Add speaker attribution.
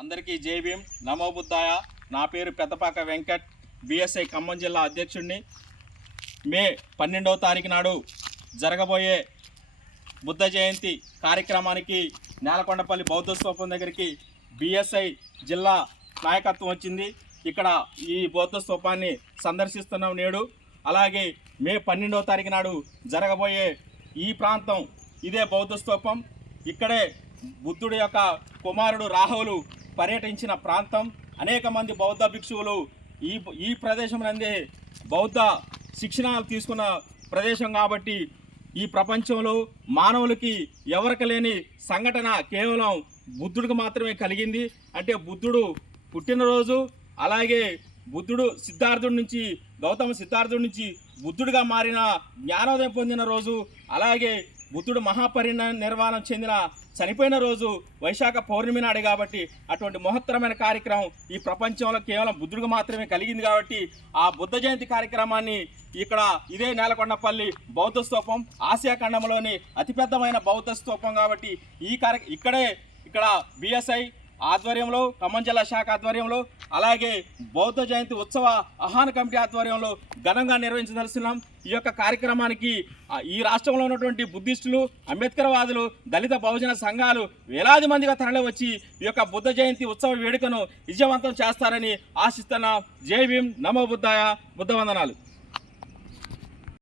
Speaker 1: అందరికీ జై భీమ్. నమో బుద్ధాయ. నా పేరు పెద్దపాక వెంకట్. బిఎస్ఐ ఖమ్మం జిల్లా అధ్యక్షుడిని. మే పన్నెండవ తారీఖు నాడు జరగబోయే బుద్ధ జయంతి కార్యక్రమానికి నేలకొండపల్లి బౌద్ధ స్తూపం దగ్గరికి బిఎస్ఐ జిల్లా నాయకత్వం వచ్చింది. ఇక్కడ ఈ బౌద్ధ స్తూపాన్ని సందర్శిస్తున్నాం నేడు. అలాగే మే పన్నెండవ తారీఖు నాడు జరగబోయే ఈ ప్రాంతం ఇదే బౌద్ధ స్తూపం ఇక్కడే బుద్ధుడి యొక్క కుమారుడు రాహులు పర్యటించిన ప్రాంతం. అనేక మంది బౌద్ధ భిక్షువులు ఈ ఈ ప్రదేశం నందే బౌద్ధ శిక్షణ తీసుకున్న ప్రదేశం కాబట్టి ఈ ప్రపంచంలో మానవులకి ఎవరికి లేని సంఘటన కేవలం బుద్ధుడికి మాత్రమే కలిగింది. అంటే బుద్ధుడు పుట్టినరోజు అలాగే బుద్ధుడు సిద్ధార్థుడి నుంచి గౌతమ సిద్ధార్థుడి నుంచి బుద్ధుడిగా మారిన జ్ఞానోదయం పొందిన రోజు అలాగే బుద్ధుడు మహాపరిణ నిర్వాణం చెందిన చనిపోయిన రోజు వైశాఖ పౌర్ణమి నాడు కాబట్టి అటువంటి మహత్తరమైన కార్యక్రమం ఈ ప్రపంచంలో కేవలం బుద్ధుడికి మాత్రమే కలిగింది కాబట్టి ఆ బుద్ధ జయంతి కార్యక్రమాన్ని ఇక్కడ ఇదే నేలకొండపల్లి బౌద్ధ స్తూపం ఆసియా ఖండంలోని అతిపెద్దమైన బౌద్ధ స్తూపం కాబట్టి ఈ కార్య ఇక్కడే ఇక్కడ బిఎస్ఐ ఆధ్వర్యంలో ఖమ్మం జిల్లా శాఖ ఆధ్వర్యంలో అలాగే బౌద్ధ జయంతి ఉత్సవ ఆహ్వాన కమిటీ ఆధ్వర్యంలో ఘనంగా నిర్వహించదలుస్తున్నాం ఈ యొక్క కార్యక్రమానికి ఈ రాష్ట్రంలో ఉన్నటువంటి బుద్ధిస్టులు అంబేద్కర్వాదులు దళిత బహుజన సంఘాలు వేలాది మందిగా తరలి వచ్చి ఈ యొక్క బుద్ధ జయంతి ఉత్సవ వేడుకను విజయవంతం చేస్తారని ఆశిస్తున్నాం. జై భీం నమో బుద్ధాయ. బుద్ధ వందనాలు